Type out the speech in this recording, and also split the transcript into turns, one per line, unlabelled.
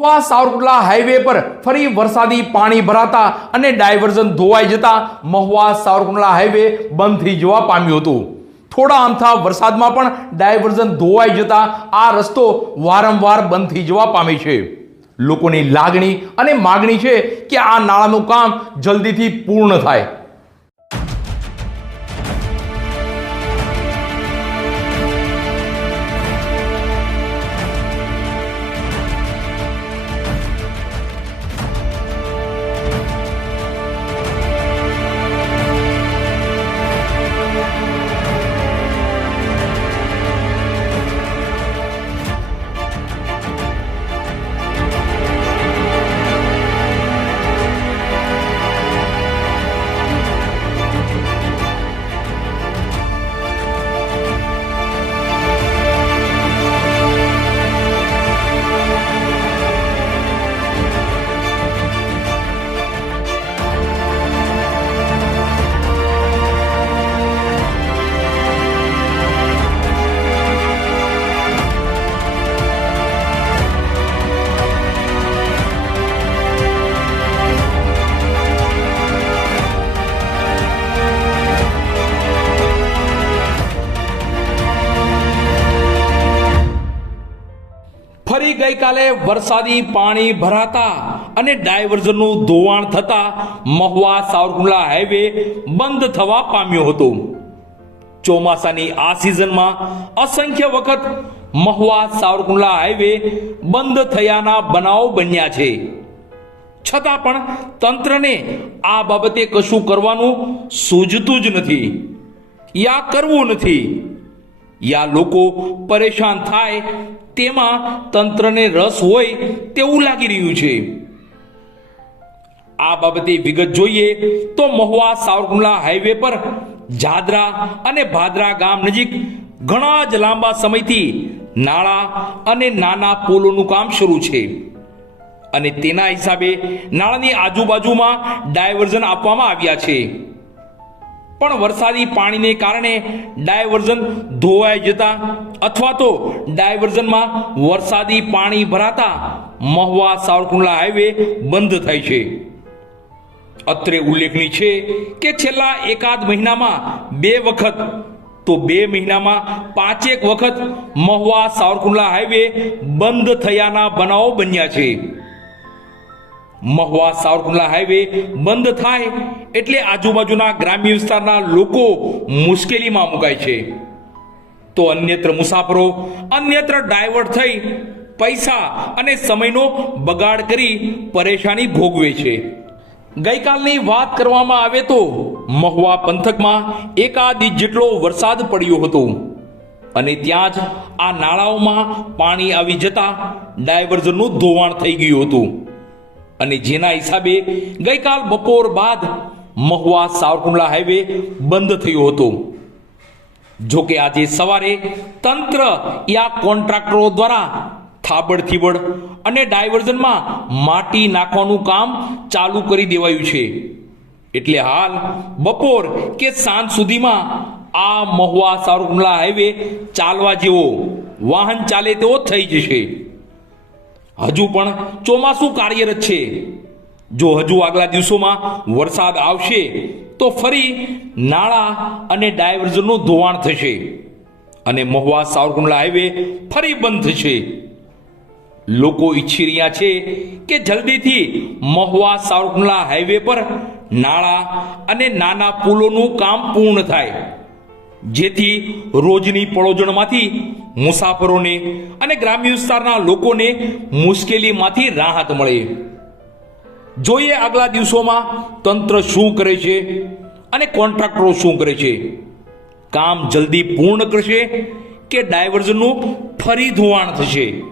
Mahuva Savarkundla highway પર ફરી વરસાદી પાણી ભરાતા અને ડાયવર્ઝન ધોવાઈ જતા મહુવા સાવરકુંડલા હાઈવે બંધ થઈ જવા પામ્યું હતું. થોડા આમથા વરસાદમાં પણ ડાયવર્ઝન ધોવાઈ જતા આ રસ્તો વારંવાર બંધ થઈ જવા પામે છે. લોકોની લાગણી અને માગણી છે કે આ નાળાનું કામ જલ્દીથી પૂર્ણ થાય. ફરી ગઈકાલે વરસાદી પાણી ભરાતા અને ડાયવર્ઝનનું ધોવાણ થતા મહુવા સાવરકુંડલા હાઈવે બંધ થવા પામ્યો હતો. ચોમાસાની આ સિઝનમાં અસંખ્ય વખત મહુવા સાવરકુંડલા હાઈવે બંધ થયાના બનાવો બન્યા છે. છતાં પણ તંત્રને આ બાબતે કશું કરવાનું સૂઝતું જ નથી. યા કરવું નથી. યા લોકો પરેશાન થાય, તેમાં તંત્રને રસ હોય તેવું લાગી રહ્યું છે. આ બાબતે વિગત જોઈએ તો મહુવા સાવરકુંડલા હાઈવે પર જાદરા અને ભાદરા ગામ નજીક ઘણા જ લાંબા સમયથી નાળા અને નાના પોલોનું કામ શરૂ છે. અને તેના હિસાબે નાળાની આજુબાજુમાં ડાયવર્ઝન આપવામાં આવ્યા છે. પણ વરસાદી પાણીને કારણે ડાયવર્ઝન ધોવાઈ જતા અથવા તો ડાયવર્ઝનમાં વરસાદી પાણી ભરાતા મહુવા સાવરકુંડલા હાઈવે બંધ થાય છે. અત્રે ઉલ્લેખનીય છે કે છેલ્લા એકાદ મહિનામાં બે વખત તો બે મહિનામાં પાંચેક વખત મહુવા સાવરકુંડલા હાઈવે બંધ થયાના બનાવો બન્યા છે. મહુવા સાવરકુંડલા હાઈવે બંધ થાય એટલે આજુબાજુના ગ્રામ્ય વિસ્તારના લોકો મુશ્કેલીમાં મુકાય છે. તો અન્યત્ર મુસાફરો, અન્યત્ર ડાયવર્ટ થઈ પૈસા અને સમયનો બગાડ કરી પરેશાની ભોગવે છે. ગઈકાલની વાત કરવામાં આવે તો મહુવા પંથકમાં એકાદ જેટલો વરસાદ પડ્યો હતો. અને ત્યાં જ આ નાળાઓમાં પાણી આવી જતા ડાયવર્ઝનનું ધોવાણ થઈ ગયું હતું. અને જેના હિસાબે ગઈકાલ બપોર બાદ મહુવા સાવરકુંડલા હાઈવે બંધ થયો હતો. જો કે આજે સવારે તંત્ર યા કોન્ટ્રાક્ટરો દ્વારા થાબડ થીબડ અને ડાયવર્ઝનમાં માટી નાખવાનું કામ ચાલુ કરી દેવાયું છે. એટલે હાલ બપોર કે સાંજ સુધીમાં આ મહુવા સાવરકુંડલા હાઈવે ચાલવા જેવો વાહન ચાલે તેવો થઈ જશે. હજુ પણ ચોમાસું કાર્યરત છે. જો હજુ આગલા દિવસોમાં વરસાદ આવશે, તો ફરી નાળા અને ડાયવર્ઝનનું ધોવાણ થશે અને મહુવા સાવરકુંડલા હાઈવે ફરી બંધ થશે. લોકો ઈચ્છી રહ્યા છે કે જલ્દીથી મહુવા સાવરકુંડલા હાઈવે પર નાળા અને નાના પુલોનું કામ પૂર્ણ થાય. જેથી રોજની પળોજણમાંથી મુસાફરોને અને ગ્રામ્ય વિસ્તારના લોકોને મુશ્કેલીમાંથી રાહત મળે. જોઈએ આગલા દિવસોમાં તંત્ર શું કરે છે અને કોન્ટ્રાક્ટરો શું કરે છે. કામ જલ્દી પૂર્ણ કરશે કે ડાયવર્ઝનનું ફરી ધોવાણ થશે?